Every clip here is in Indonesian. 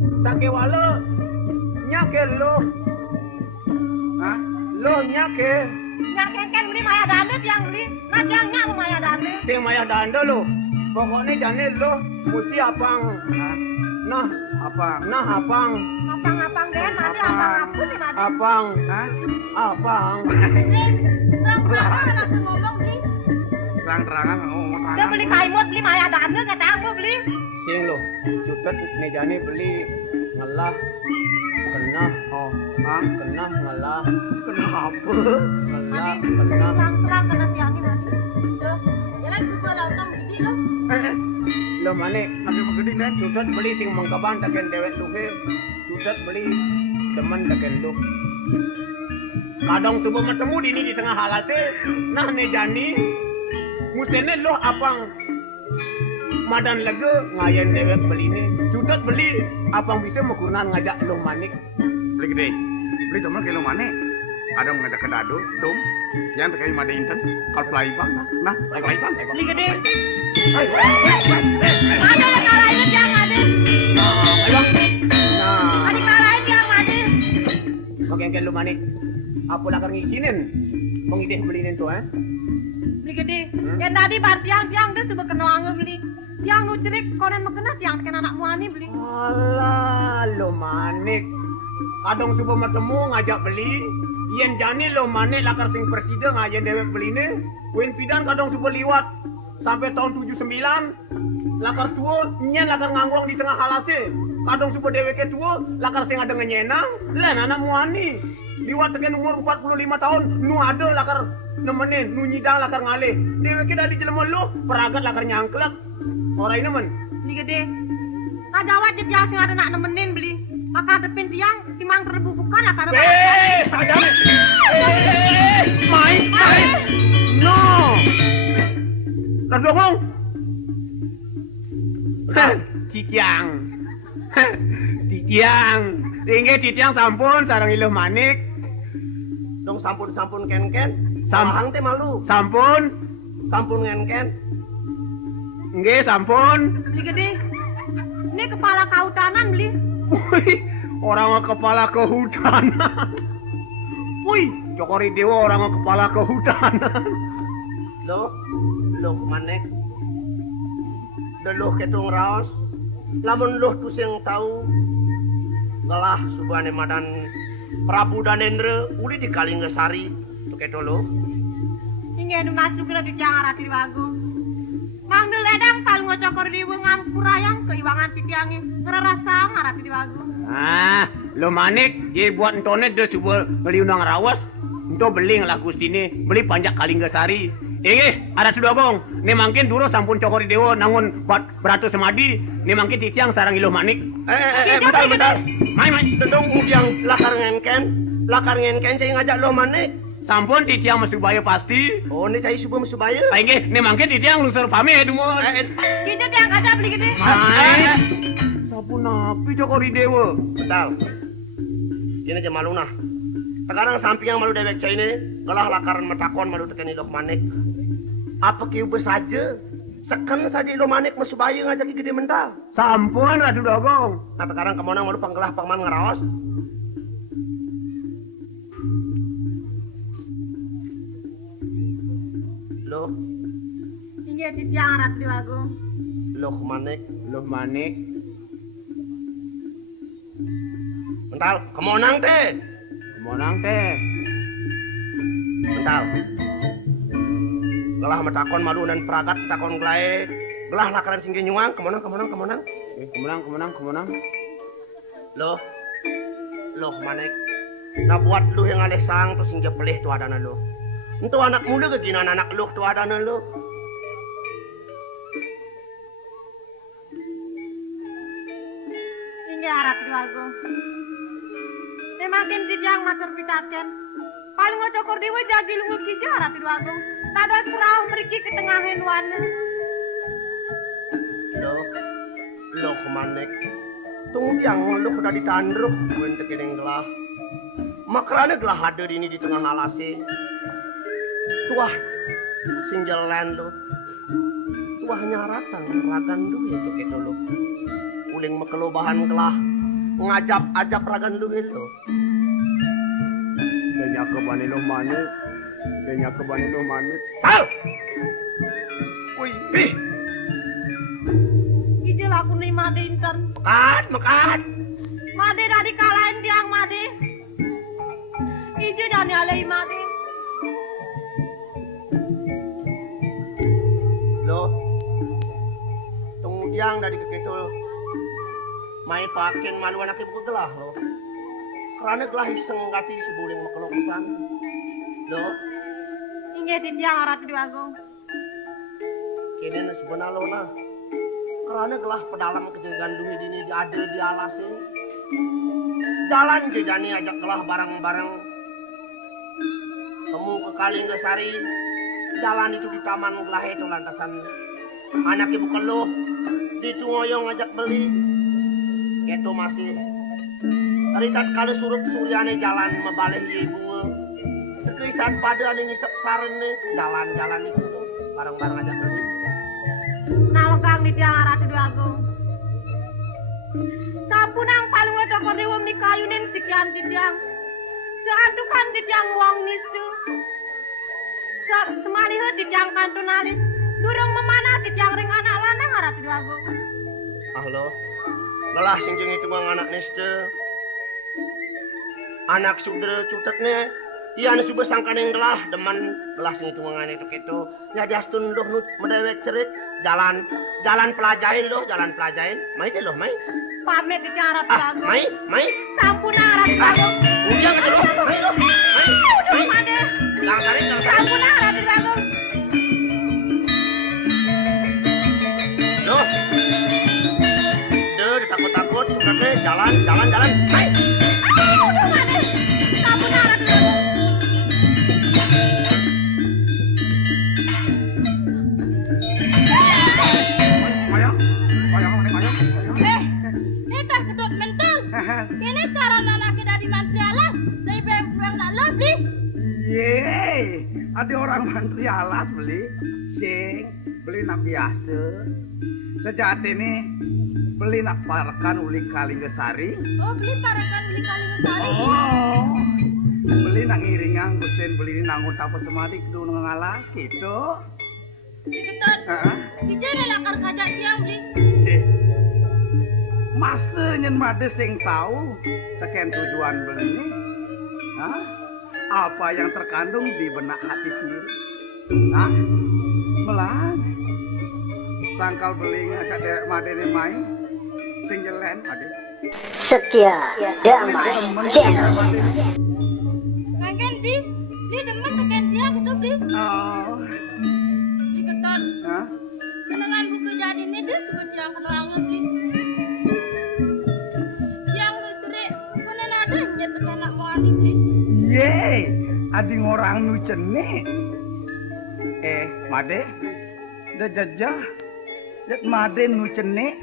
Sake wala. Nyake lo. Hah? Lo nyake. Nyake kan beli maya dane tiang beli. Nah tiang nyak maya dane. Sing maya danda lo. Pokoknya jane lo mesti apang. Hah? Nah, Apa? nah apang. Apang-apang deh, mati apang apa nih mati. Apang. Hah? Apang. Terang-terangan anak ngomong sih. Terang-terangan ngomong Dia beli kaimut beli maya dane kata aku beli. Sing lo. Cutet nejane beli ngelah. Kenah. Oh, Hah? kenah ngelah. Kenapa? Ngelah, Mati kenah. selang-selang kena tiang ini mati. Tuh, jalan super lautang gede loh. Lo mane Lagi begini kan? cutet beli sing mengkaban taken dewek luke. Cutet beli teman taken lu. Kadang subuh bertemu di ini di tengah halase. Nah nejani mustene lo apang madan lega ngayen dewek beli ini. Cutet beli apang bisa mekunan ngajak lo manik. Beli gede. Beli cuma kilo mana? Ada ngajak ke dado, dom. Yang terkait mada inten. Kalau pelai bang, nah, pelai bang. Beli gede. Hai. Ada yang kalahin tiang ada. Ayo. Nah, Ada kalahin tiang ada. magengken lo manik. Apa lakar ngisinin? Mengideh belinin tuh Beli gede. Yang tadi bar tiang-tiang dia sudah kena angin beli. Tiang nu cerik konen mekena tiang tekan anak muani beli. Alah, lo manik. Kadang subuh bertemu ngajak beli. Yen jani lo manik lakar sing presiden ngajen dewek beli ni. Wen pidan kadang subuh liwat. Sampai tahun 79. Lakar tua, nyen lakar ngangguang di tengah halase. Kadang subuh deweknya tua, lakar sing ada ngenyenang. Len anak muani. Liwat tekan umur 45 tahun. Nu ada lakar nemenin. Nu nyidang lakar ngalih. Deweknya dah di jelema lo. Peragat lakar nyangklak. Orang ini men. Beli gede. Kajawat je tiang sing ada nak nemenin beli. Maka depin tiang timang terbu bukan lah karena. Sadar. Main. No. Terdukung. Titiang. Titiang. Tinggi titiang sampun sarang iluh manik. Dong sampun ken-ken. Sam- Ahang teh malu. Sampun. Sampun ngen-ken. Nggih sampun. Beli gede. Ini kepala kahutanan beli. Wih, orang kepala kehutanan. Wih, Cokori Dewa orang kepala kehutanan. Loh manek. Deluh ketung raos. Lamun luh tu sing tahu. Ngalah subhane madan Prabu Danendra uli di Kalinggasari. Tu keto lo. Ingin nu nasuk kena di tiang arati wagu. Mang ledang paling ngocokor di wengan kurayang keiwangan titiangi ngerasang arati di wagu. Ah, lo manik, ye buat entone de subuh beli unang rawas. Ento beli ngelaku sini, beli panjak Kalinggasari. Ada sudah gong. Ni mangkin dulu sampun Cokori Dewa nangun beratus semadi. Ni mangkin titiang sarang iluh manik. Bentar. Main. Dedong yang lakar ngen-ken saya ngajak lo manek. Sampun titiang masuk baya pasti. Oh, ini saya subuh Subaya. Ayo ni mangkin titiang lusur pamit dumon. Kita tiang kaca beli gede. Main. Sampun napi Cokori Dewa. Betul. Kini aja malu nah. Sekarang samping yang malu dewek cai ini, galah lakaran metakon malu tekan iloh manik. Apa kiu saja? Sekan saja iloh manik Subaya ngajak gede mental. Sampun ratu dogong. Nah sekarang kemonang malu panggelah pangman ngeraos. Loh, Ingin di tiang arati di wagu. loh manik. Loh manik. Mental, kemonang teh. Monang teh. Mental. Galah metakon malu dan peragat takon gelai. Galah lakaran singgi nyuang, kemonang. Kemenang. Loh manik. Nah buat lu yang alih sang tuh singgi pelih tuh adana lu. Itu anak muda keginan anak lu tuh adana lu. Ingin arati di wagu. Semakin di tiang mater pitaken. Paling ngocokor dewa jadi lungu kija arati di wagu. Tada serau meriki ke tengahin wana. Loh manik. Tunggu tiang lu udah ditandruh gue tekening gelah. Makrane gelah ada ini di tengah halase. Tuah sing jalan lu. Tuah nyaratang ragan lu ya cok itu lu. Uling mekelobahan gelah ngajap-ajap ragan duit lo. Denya kebani lo manik. Denya kebani lo manik. Tal! Wih, bih. Ijil aku nih Made Inten. Mekat. Made dari kalahin tiang Made. Ijil dan alai Made. Lo. Tungdiang dari kekitu. Mai pakin malu anaknya buka gelah lo. Karena gelah iseng ngati subuling makelok pesan. Lo. Inge di tiang arat di agung. Kini sebenarnya lo nah. Karena gelah pedalam kejegan duit ini ada di alasnya. Jalan jejani ajak gelah bareng-bareng. Temu ke Kalinggasari. Jalan itu di taman gelah itu lantasan. Anak ibu keluh. Ditungoyong ngajak beli. Itu masih. Ricat kali surup suryane jalan membalik bunga. Sekeisan pada ini ngisep saren nih. Jalan-jalan itu tuh. Bareng-bareng ajak beli. Nawagang di tiang arat di agung. Sapunang paling ngocokor diwem ni kayunin sekian di tiang. Seantukan di tiang uang nistu. Semalihat di tiang kantun alit. Durung memanah di tiang ring anak lanang arat di agung. Ah lo. Gelah singjing itu mang anak niste. Anak sudra cutetnya. Iya anu subuh sangkaning gelah demen gelah sing itu mang itu gitu. Nyadi astun loh nut medewek cerit. Jalan pelajain loh, jalan pelajain. Mai teh loh, mai. Pamit di tiang arat di agung. Mai. Sampunang arat di agung. Ujang itu loh, mai loh. Mai. Udah Made. Langgarin. Sampunang arat di agung. Loh. Deh, takut-takut cutetnya jalan. Mai. Udah Made. Sampunang arat di agung. Ini kedut mentul. Ini cara anak kita di Mantri Alas. Dari beng-beng nak lebih. Yeay, ada orang mantri alas beli. Sing, beli nak biasa. Sejati nih, beli nak parakan uli Kalinggasari. Oh, beli parakan beli Kalinggasari. Oh, beli nak ngiringan, gusten beli ini nangun tapa semati kudu ngalas gitu. Diketot. Dijana lakar kajak tiang beli. Masa nyen made sing tahu teken tujuan beli ini? Hah? Apa yang terkandung di benak hati sendiri? Hah? Melang? Sangkal beli ngajak derek made ini main? Sing jelen made? Setia Damai Channel. Kangen di demen teken tiang gitu beli. Oh, Diketot. hah? Kenangan buku jadi ini dia sebut yang keterangan beli. Yang listrik, kunen ada yang tekan nak mau adik beli. Yeay, adi ngorang nu cenik. Made, dah jajah, lihat made nu cenik,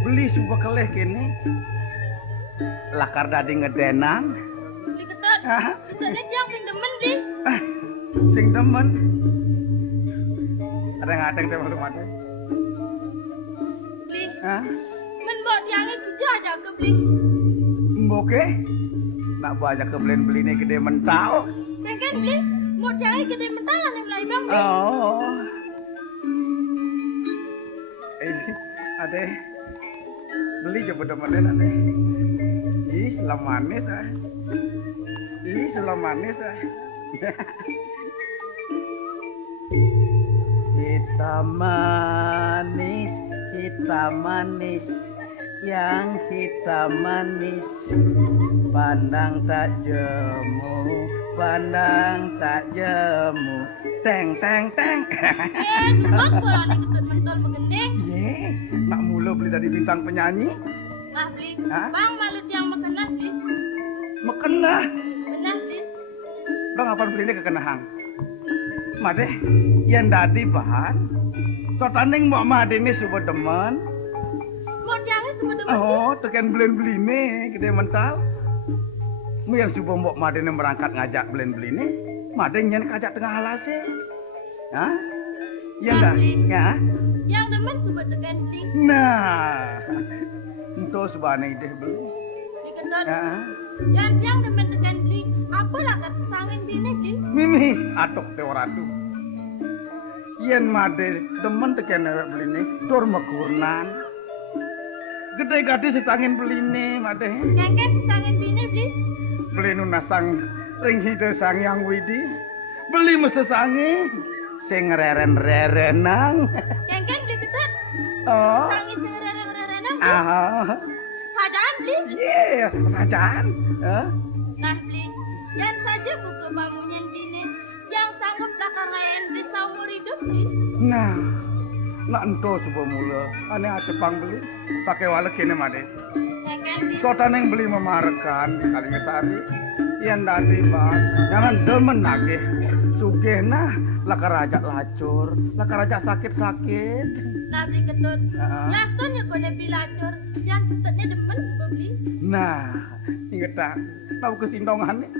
beli sebuah keleh kini, lakar dadi ngedenang, Diketot. ah, Ketatnya tiang sing demen beli. sing demen. Ada ngadeng teh malu made, Beli. ah, Men bawa tiangnya kerja aja ke beli. mboke, nak banyak kebelian beli ni gede mentau. Kangen beli. Mau tiangnya gede mentalan yang mulai bang beli. Oh, ade, beli coba temen ade. Ih, selam manis ah. Ih, selam manis ah. Hitam manis, yang hitam manis. Pandang tak jemu, teng. Dulu pulang nih ketut mentol begending. Ye, nak mula beli dari bintang penyanyi, Nah beli. Hah? Bang malu tiang makanah beli. mekenah. Benar beli. Bang apa beli ini kekenahang? Made, yang dadi bahan. So tanding mau made ini subuh demen. Mau tiangnya semua demen. Oh, tekan beli ini, gede mental. Mu yang subuh mbok made ini merangkat ngajak beli ini, made nyen kajak tengah halase. Hah? Iya dah, ya. Yang demen subuh tekan beli. Nah, itu sebane ide beli. ketut. Heeh. Yang tiang demen tekan beli apa lah kesangin bini beli. Mimi, aduh teh oratu. Yen made demen teken ewek beline, tur mekurnan. Gede-gede sesangin beline made. Kengken kesangin bini beli. Beli nunasang ring hide sang yang widi. Beli mesesangi sing reren-rerenang. Kengken beli ketut. Oh. Sangi serereng-rereng. Ah. Sajaan beli. Yeah, sajaan. Nah beli. Yang saja buku bangunan bini. Yang sanggup lakar layan beli seumur hidup beli. Nah, nak ento coba mula. Ane acepang beli. Sake wale kene made. Kengken beli. Sotan yang beli memarekan di Kalingasari. Yang dadi bang, jangan demen nagih. Sugih nah, laka raja lacur, laka raja sakit-sakit. Nah beli ketut. Ah. Laston ya kone beli lacur. Yang ketutnya demen sebab beli. Nah, inget tak, tahu kesindongan nih.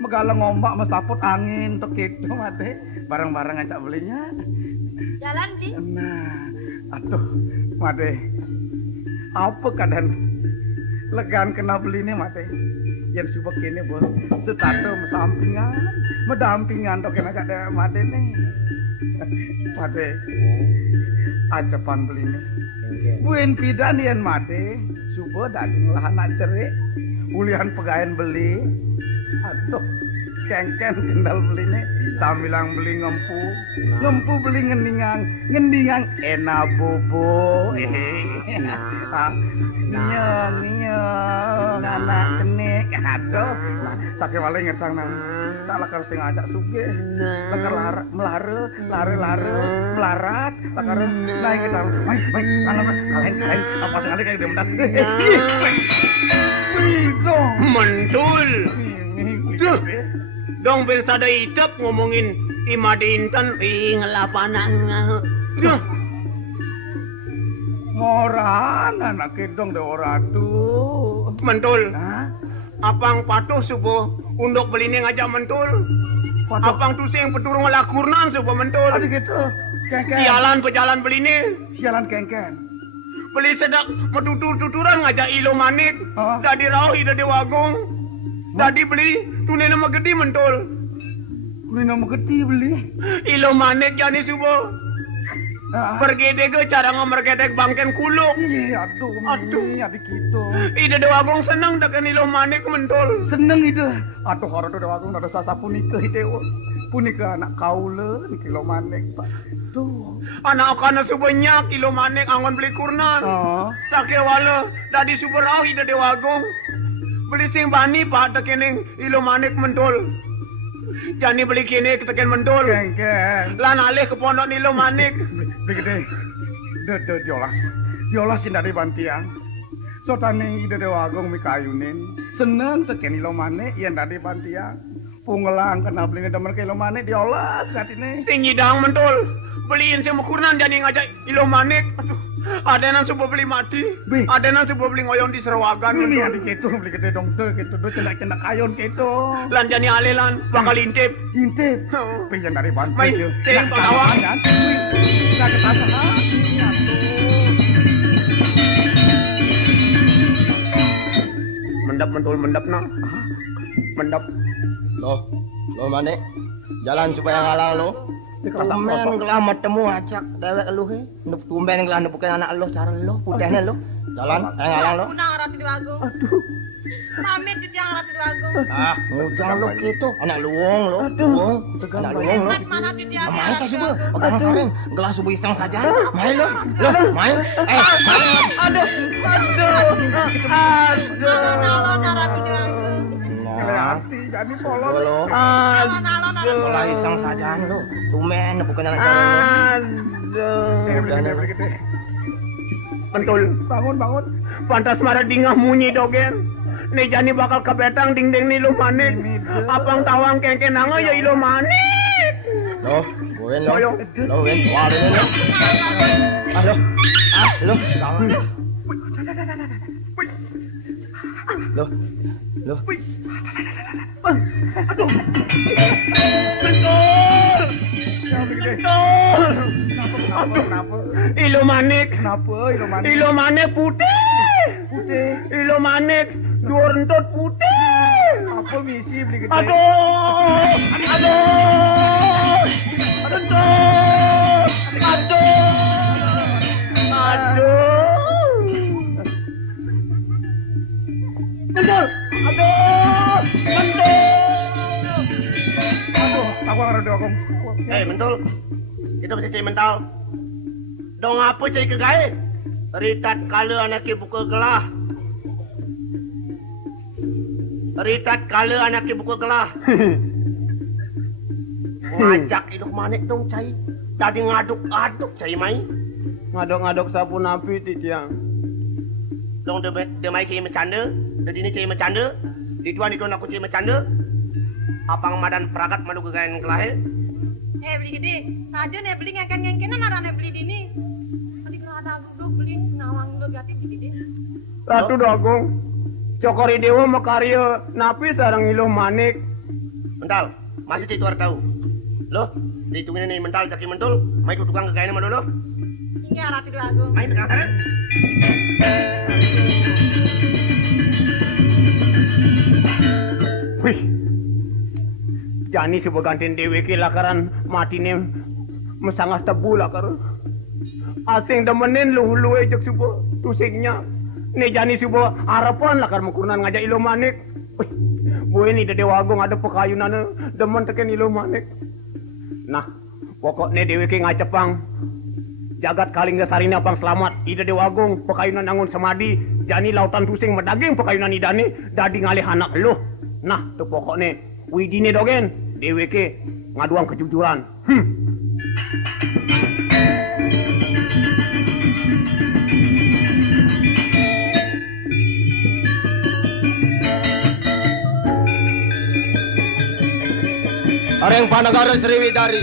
Megala ngombak mesaput angin tok itu mate. Barang-barang ngajak belinya. Jalan beli. Nah, aduh, mate. Apa keadaan legan kena beli nih mate? Yang subak ini bos, setato mesampingan, medampingan tok kena kada mate nih. Mate, acapan beli nih. Buen pidan yen mate, subuh daging lah anak cerik, ulihan pegayan beli. Aduh, kengken kendal beli nih, sambilang beli ngempu beli ngendingang enak bobo. Nyong, anak cenik, aduh, sakit paling ngetang nang, tak lakar sing ajak sugih, lakar melarat, lakar naik ngetang, baik, kalian, apa sekali kayak dementan, dong, Mentul. Duh. Dong ben sada itap ngomongin imade intan ngelapanan. Duh. moran anak kedong de oratu, Mentul. hah? Apang patuh subuh undok beline ngajak mentul. Patuh. Apang tusing peturung lakurnan subuh mentul. Aduh gitu, kengken, Sialan pejalan beline. sialan kengken. Beli sedak metutur-tuturan ngajak ilo manik. Oh. Dadi rauh ida dewagung. Dadi beli tunai nama gede mentul. Beli nama gede beli. Ilo manik jani subuh. Ah. Pergedeg cara ngamergedeg bangken kuluk. Iya, aduh, adik gitu. Ida dewagung senang dakan ilo manik mentul. Seneng itu. Aduh, orang tuh dewagung ada sasa punika itu. Punika anak kaula ni kilo manek pak. Tuh. Anak kana subanyak ilo manik angon beli kurnan. Oh. Sake wala dadi suberau ida dewagung. Beli sing bani pak tekening ilo manik mentul. Jani beli kini keteken mentul. Kengken. Lan alih ke pondok nilo manik. Beli gede. De diolas. Diolas indah di bantiang. Sotane ida dewagung mikayunin. Seneng teken ilo manek yang tadi bantiang. Pungelang kena beli ngedemen ke ilo manek diolas katine. Sing nyidang mentul. Beliin sing mekurnan jani ngajak ilo manik. Aduh. Ada nang coba beli mati. Bi. Ada nang coba beli ngoyon di Serawagan Ini mentul. adik itu beli gede dong tuh gitu tuh cendak kayon gitu. Lan jani alih lan bakal intip. Intip. Oh. Pijan dari bantu Mai, je. cing, pengawal. Kita ketasa hati atuh. Mendap mentul mendap nak. Mendap. Loh Manik, jalan supaya ngalang lo. Tumben gelah matemu ajak dewek lu he. Tumben gelah bukan anak lo cara lo, putihnya lo. Jalan, ngalang lo. Punang rati diwagung. Aduh. Pamit di tiang rati diwagung. Ah, ngujang lo gitu. Anak luwung lo. Luwung, anak luwung lo. Mat mana di tiang Main rati tak subuh, diwagung. pegang sareng, gelas subuh iseng saja. Main lo, main. Main. Nalon rati diwagung. Hati jadi polon. Lo, Nalon rati gelas iseng saja lo. Tumben bukan anak cara lo. Beli gede. Mentul. Bangun. Pantas marah dingah munyi dogen. Nih jani bakal kebetang ding-ding ni lo manik. Apang tawang kengken nanga ya ilo manik. Lo, goen lo. Ayo. Lo, goen. Wah, lo. Lo. Jangan. Lo. Lo. Kenapa? Ilo manik. Kenapa? Ilo manik. Ilo manik putih. Ilo manik Dua rentot putih. Apa misi beli gede? Aduh. Mentul. Aduh, aku harus dong. Mentul. Kita mesti cai mental. Dong apa cai kegae? Ritat kala anaknya buka gelah. Ngajak hidup manik dong cai. Tadi ngaduk-aduk cai mai. Ngadok-ngadok sapu napi titiang. Dong dia mai cai bercanda. Jadi ini cai bercanda. Dituan aku cai bercanda. Apang madan peragat madu kegaen kelahe. Beli gede. Saja beli ngengken-ngengkenan ada beli dini. Tadi kalau ada duduk beli nawang lo gati beli gede. Ratu Dagong. Cokori Dewa makarya napi sarang iluh manik. Mental, masih itu harus tahu. Loh, dihitungin ini mental caki mentul. Mai tukang kegaen mana dulu? Hingga Ratu Agung. Main tegang sana. Wih. Jani sebagantin dewe ke lakaran matine mesangas tebu lakar. Asing demenin luhu-luhu ejek subuh tusingnya. Ne Jani subuh harapan lakar mengkurunan ngajak ilo manik. Wih. Buat ini Dewa Agung ada pekayunan demen teken ilo manik. Nah, pokoknya dewe ke ngacepang. Jagat kaling gasarina pang selamat. Ida Dewa Agung pekayunan angun samadi. Jani lautan tusing medaging pekayunan idani dadi ngalih anak lu. Nah, tu pokoknya widine dogen DWK ngaduang kejujuran. Areng panagara Sriwidari.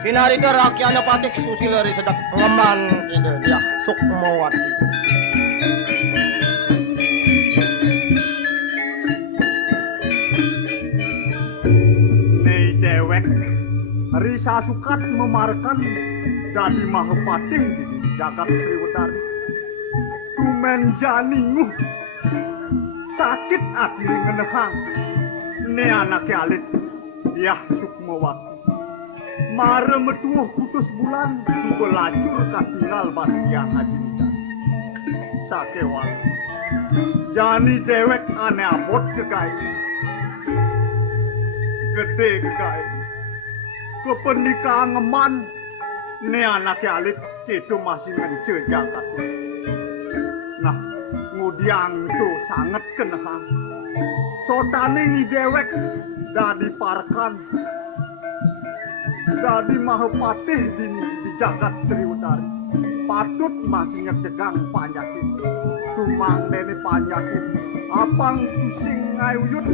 Sinari ka rakyana patik susilari sedak ngeman ide dia Sukmawati. Risa Sukat memarkan jadi Mahapatih di jagat Sriwedari. Tumen janingu sakit hati ngenehang. Ne anaknya alit dia Sukmawati. Mare metuh putus bulan juga lacur katinggal batia haji nidan. Sakewal jani dewek ane abot kekai. Gede kekai. Kepernikahan ngeman ne anaknya alit itu masih ngence jagat. Nah, ngudiang tu sangat kenehang. Sotane ngidewek dadi parkan dadi Mahapatih di jagat Sriwedari. Patut masih nyejegang panyakit. Sumang dene panyakit apang pusing ngayuyut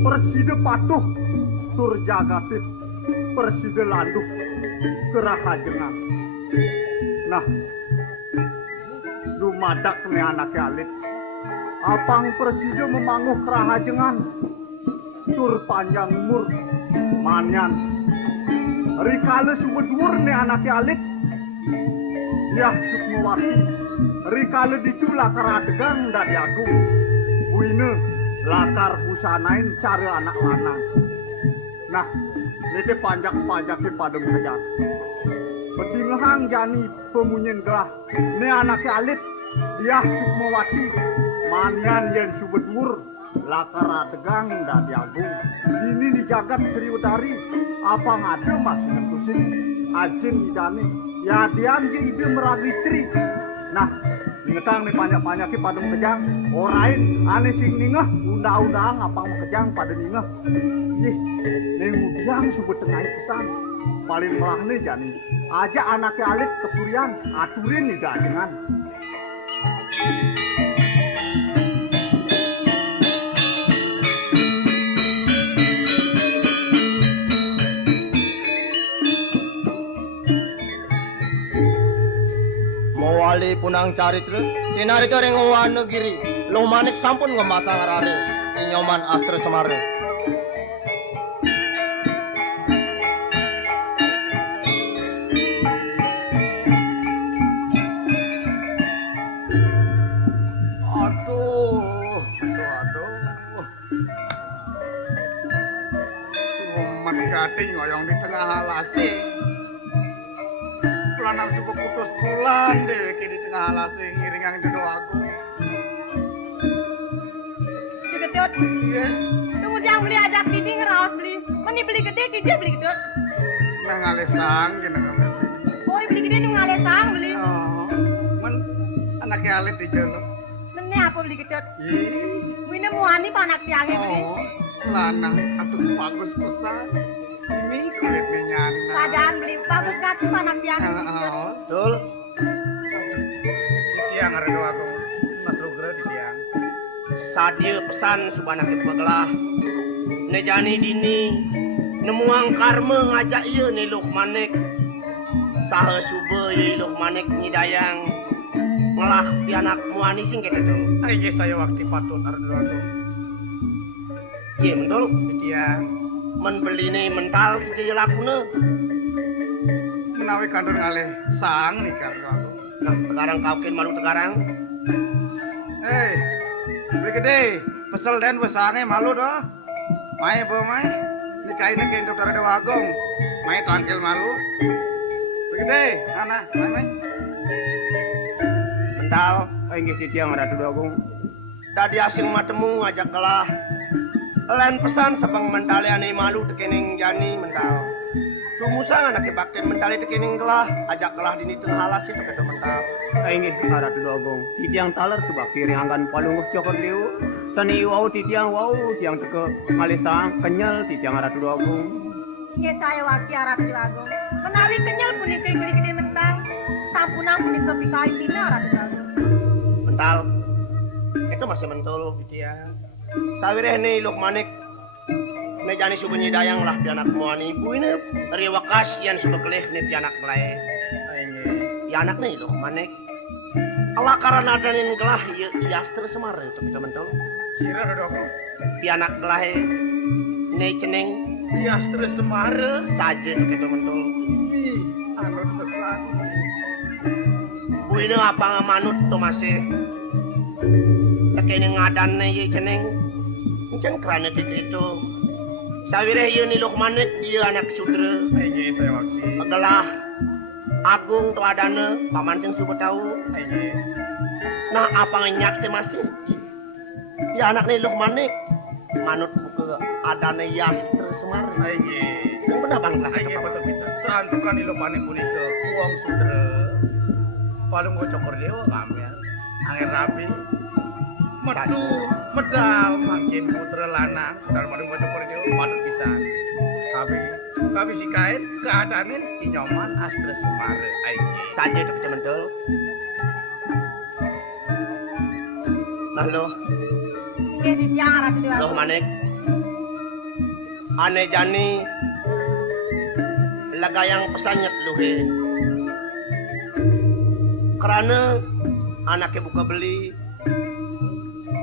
perside patuh tur jagatit perside landuk kerahajengan. Nah, dumadak ne anaknya alit apang perside memanguh kerahajengan tur panjang umur manyan rikale sumedur ne anaknya alit ya Sukmawati rikale dicu lakar adegang dadi agung buine lakar busanain cari anak lanang. Nah, ini pajak-pajaknya pada mengejar. Bedingehang jani pemunyin gelah ne anaknya alit dia Sukmawati manyan yang subedur lakar adegang dadi agung ini di jagat Sriwedari apa ngade masih netusin ajin idane ya dianji ide meragi istri. Nah, ngetang nih banyak-banyaknya pada mekejang orain ane sing ningeh undang-undang apa mekejang pada ningeh ih nengudiang subet tengah pesan paling melah nih jani aja anaknya alit kepurian aturin nih dajengan. Mawali punang caritra, cinarita ring uwan negeri, lo manik sampun ngemasang arane, inyoman astra semare. Aduh. gading ngoyong di tengah halase. Pulanan cukup putus bulan deh di tengah halase ngiringang di doaku. Gedut. Iya. Tunggu dia beli ajak Didi ngeraos beli. Meni beli gede Didi beli gedut. Nang alesang gini kan. Oh beli gede nung alesang beli. Oh, men anaknya alit di jalan. Meni apa beli gedut? Ih. Wina muani panak tiange beli. Oh, lanang, aduh bagus pesan. Ini kulitnya nyana. Keadaan beli bagus gak tuh panak tiange beli gedut. Oh, Betul. di tiang ada doaku. Mas Rugre di tiang. Sadia pesan subana ke pegelah. Nejani dini nemuang karma ngajak ieu ni Luh Manik. Saha suba ye Luh Manik nyidayang ngelah pianak muani sing kete tuh. Ayo saya waktu patut ada doaku. Ye betul. Di tiang. Men beline mental kieu lakuna. Menawi kandur ngalih sang nikah doaku. Nah, tegarang kaukin malu tegarang. Hei, beli gede, pesel dan besange malu doh. Mai bo mai, nikahin ke induk dari Dewa Agung. Mai tangkil malu. Beli gede, anak, mai. Mental Inggih titiang Ratu Agung. dadi asing matemu ngajak kelah. Lain pesan sepeng mentale ane malu tekening jani mental. Rumusang anak bakten mentale tekening kelah, ajak kelah dini tengah halas itu kata mental. Inggih Ratu Agung. Titiang taler sebab piringan palungguh cokor liu. Sani wau titiang wau tiang teke ngalisang kenyal titiang Ratu Agung. Nge saya waktu Arab di Agung. Menawi kenyal punika beli gede mentang. Tampunang punika pikai tina Arab di Agung. Mental, itu masih mentul. Tiang. Sawireh nih Luh Manik. Nejani subenyi dayang lah pianak muani ibu ini. Riwakas yang suka kelih nih pianak lae. Ayo. Ya anak nih Luh Manik. Allah karena adanin gelah iastra semar itu kita mentul. Sira doaku. Pianak lae nih ceneng Iya, terus semare. saja itu kita mentul. Ih, anut pesan. Bu ini apa ngamanut tuh masih. Tekene ngadan nih ceneng. Encen kerana itu. Sawireh ieu ni Luh Manik ieu anak sudra. Ayo saya waktu. Gelah Agung tu adana paman sing subuh tahu. Ayo. Nah apa nyak teh masih? Ya anak ni Luh Manik manut ke adana yastra semar. Ayo. Sing bener bang lah. Ayo betul betul. Serantukan ilo panik punika uang sudra. Palung cokor dewa kami. Angin rapi. Metu medal makin putra lanang. Kalau palung cokor dewa patut pisan. Kami si kain keadaanin inyoman astra semare. Ayo. Saja itu kita mentul. Nah lo, Nge titiang Arab di Luh Agung. Manik. Ane jani lagayang pesanyat luhe. Karena anaknya buka beli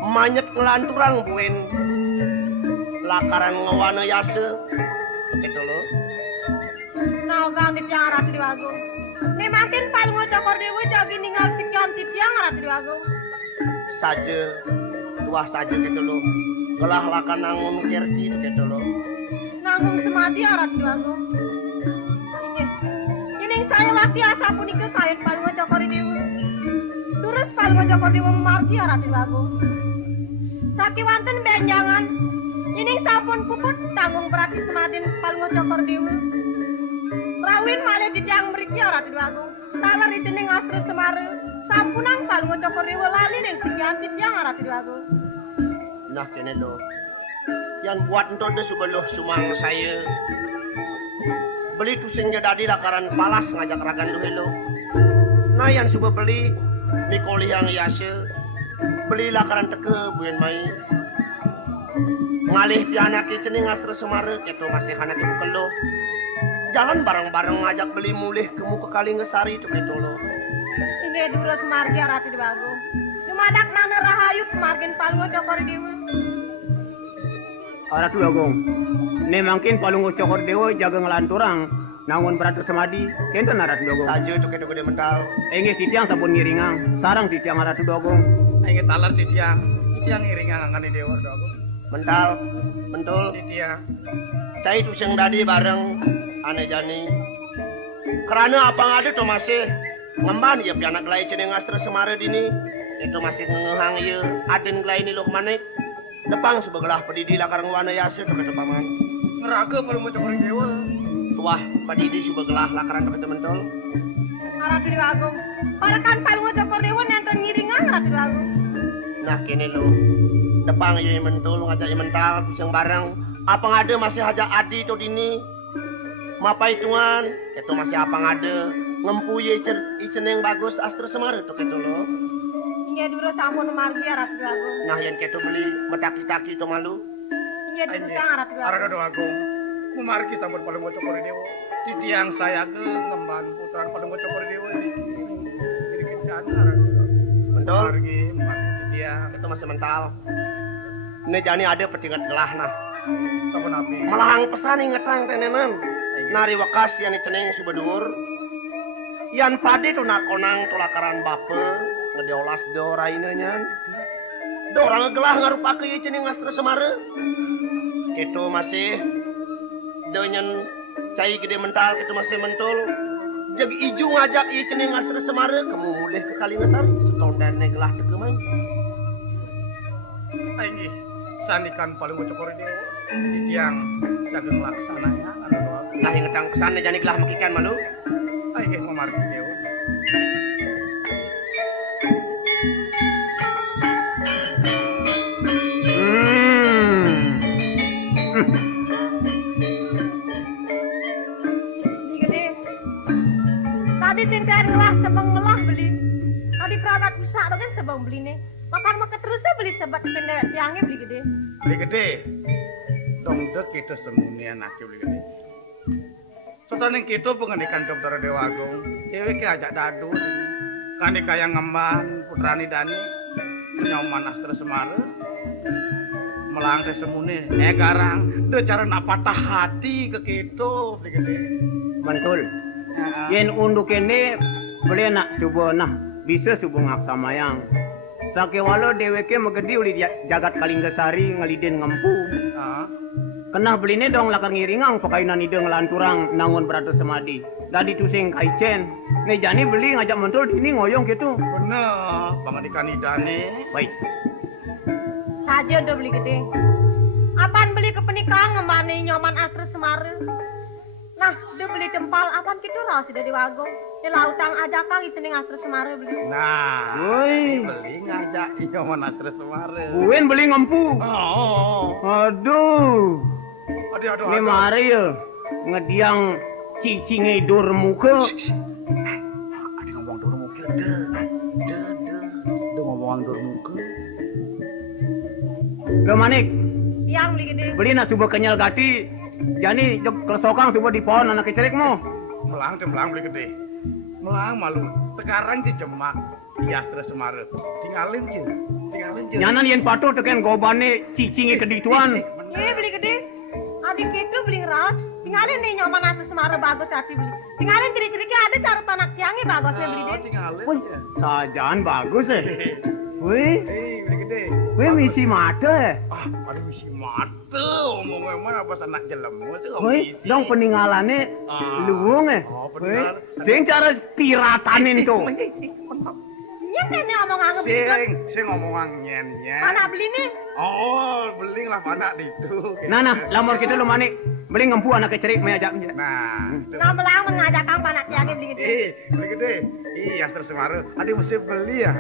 manyet ngelanturang buen lakaran ngewana yase begitu lo. Nah, gang titiang Arab di Agung. Nih makin paling cokor dewa jagi ninggal sikian titiang Arab di Agung. Saja tuah saja gitu lo. Gelah lakan nangun kerti gitu lo. Nanggung semadi Arab di Agung. Ini saya waktu asa punika kain paling cokor dewa. Terus paling cokor dewa memargi Arab di Agung. Saki wanten benjangan. Ini sampun puput tanggung berarti semadin paling cokor dewa. Rawin malih dijang mriki Arab di Agung. Talar itening astra semare. Sampunang paling cokor dewa lali ning sikian titiang Arab di Agung. Nah kene lo. Yang buat entah deh subeluh sumang saya. Beli tu sing jadi lakaran palas ngajak ragan lu lo. Nah yang suka beli Nikoli yang yase. Beli lakaran teke buen mai. Ngalih pianak cening astra semare keto masih anak ibu kelo. Jalan bareng-bareng ngajak beli mulih ke muka kali ngesari itu keto lo. Ini terus margi Arab di Agung. Cumadak nana rahayu margin paling cokor dewa. Ratu Agung. Ne mungkin palungguh cokor dewa jaga ngelanturang. Nangun beratu semadi. Kenten Ratu Agung. Saja itu keto gede mental. Inggih titiang sampun ngiringang. Sarang titiang Ratu Agung. Ayo talar di tiang. Tiang iringan angkani dewa doaku. Mental, mentul. Di tiang. Cai tu sing dadi bareng ane jani. Karena apa ada tuh masih ngemban ya pianak gelai ceneng astra semare dini. Itu masih ngehang ya aden gelai ini loh manik. Depang sebelah pedidi lakar ngwana yase tuh kata paman. Ngeraga paling macam orang dewa. Tuah pedidi sebelah lakaran tuh kata mentol. Ratu Agung. Palakan paling jokor dewa nonton ngiringan Ratu Agung. Nah kini lo depang ya mentul ngajak mental pusing bareng. Apa ngade masih aja adi tuh dini. Mapai tuan, itu masih apa ngade ngempuye icen yang bagus astra semare tuh gitu lo. Iya dulu sampun margi Ratu Agung. Nah yang ketu beli medaki-taki tuh malu. Iya dulu sang Ratu Agung. Arado agung. Mumargi sampun paling macam orang dewa. Di tiang saya ke ngemban putaran paling macam orang dewa. Jadi kencan arado. Betul. Mumargi di tiang. Itu masih mental. Ini jani ada petingat gelah nah. Sampun api. Melahang pesan ingetang tenenan. Nari wakas yang ceneng subedur. Yan pade tuh nakonang tulakaran bape. Ngedeolas dorainanya. Dorang ngegelah ngarupake ye ceneng astra semare. Kitu masih dengan cai gede mental kitu masih mentul. Jeg iju ngajak ye ceneng astra semare kamu mulih ke Kalingasari setondan gelah teu main. Ini sandikan paling macam orang dewa. Di tiang jaga laksananya arado agung. Nah yang ngetang pesan jani gelah mekikan malu. Ini mumargi dewa. Gede. Tadi sing kain ngelah sebang ngelah beli. Tadi perangkat usaha kan sebang beli nih. Makan makan terusnya beli sebat kendewet tiangnya beli gede. Beli gede. Dong dek kita semuanya anak beli gede. Soalnya kita pengendikan dokter Dewa Agung. Dewi ke ajak dadu. Kani kaya ngemban putrani Dani. Nyoman astra semare. Melang teh semune. Garang. De cara nak patah hati ke kita beli gede. Mantul. Yen unduk ini boleh nak subuh nah bisa subuh ngaksamayang. Sakewalo deweke megedi uli jagat Kalinggasari ngeliden ngempu. Kena beline dong lakar ngiringang pakainan ide ngelanturang nangun beratus semadi. Dadi tusing kaicen. Nih jani beli ngajak mentul dini ngoyong gitu. Bener. Pangandikan idane. Baik. Saja udah beli gede. Apaan beli ke pernikahan ngemani nyoman astra semare. Nah, dia beli tempal apaan gitu lah sudah diwagong. Ya lautang aja kang itu nih astra semare beli. Nah. Woi. Beli ngajak nyoman astra semare. Buen beli ngempu. Oh. Aduh. Aduh. Ini mari ya ngediang cicinge dur muka. Ada ngomong dur muka deh. Deh ngomong dur muka. Kemanik. Yang beli gede. Beli nak subuh kenyal gati. Jani jok kelesokang subuh di pohon anak kecerik mo. Melang beli gede. Melang malu. Sekarang jemak di astra semare. Tinggalin je. Nyanan yen patuh teken gobane cicinge kedituan. Iya beli gede. Adik itu beli ngerawat. Tinggalin nih nyoman astra semare bagus hati beli. Tinggalin ciri-cirinya ada cara panak tiangnya bagusnya beli deh. Tinggalin. Wih, sajaan bagus Wih, Beli gede. wih misi mata Aduh misi mata. Omong emang apa sanak jelemu tuh. Wih, dong peninggalannya luwung Oh, Wih, benar. sing cara piratanin tuh. Yang kan nih omong anggap beli. Sing ngomong nyen. Panak beli nih. Oh, beli lah panak itu. Nah, lamor kita lu manik. Beli ngempu anak kecerik me ajak. Nah, itu. Nah melang mengajak kang panak tiangnya beli gede. Beli gede. Astra semare. Ada mesti beli ya.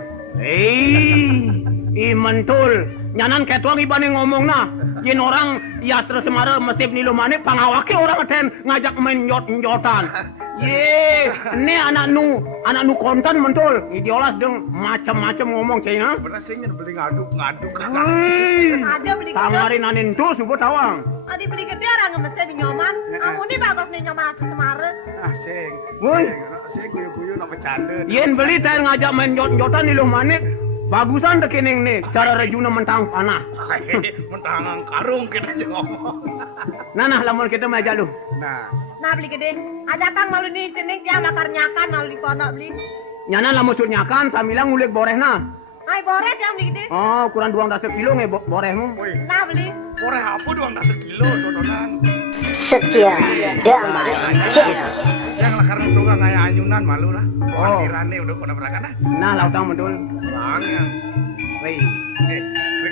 Mentul. Nyanan ketuang ibane ngomong nah. Yen orang Yastra Semara mesip nilu manik pangawake orang ten ngajak main njot-njotan. Ye, ini anak nu konten mentul. Idiolas dong macam-macam ngomong cina. Bener sih beli ngaduk. Wih, Ada beli gede. tangarin anin tuh subuh tawang. Adi beli gede orang ngemesnya di nyoman. Kamu ini bagus nih nyoman astra semare. Sing. Woi. Sing guyu-guyu nak bercanda. Yen beli ten ngajak main njot-njotan nilu manik. Bagusan dekening nih cara rejuna mentang panah. Mentang karung kita aja ngomong. Nah, lamun kita majak lu. Nah beli gede. Ajak kang malu nih cening dia bakar nyakan malu di pondok beli. Nyanan lamun surnyakan samilang ngulik borehna. Ay boret yang beli gede. Oh, kurang 2 kilo nge borehmu. Woi, Nah beli. koreh apa doang tak sekilo dodonan. Setia Damai Channel. Yang lah karena udah kayak anyunan malu lah. Oh. Parkirannya udah pada berangkat nah. Nah, lautang betul. Langnya. Wei,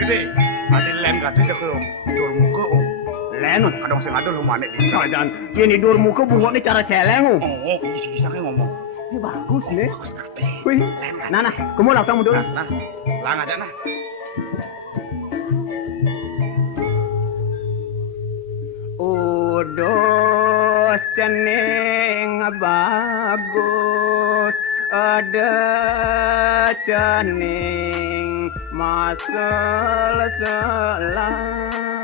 Gede. Ada lem gede ke dur muka om. lenut. Kadang sing ada lu manek di. Sadan, kini dur muka buat ni cara celeng. Oh, kisah-kisah kayak ngomong. Ini bagus nih. Bagus gede. Wih, nah, kamu lautang betul. Nah, lang aja nah. Udos cening bagus, ada cening masal selang.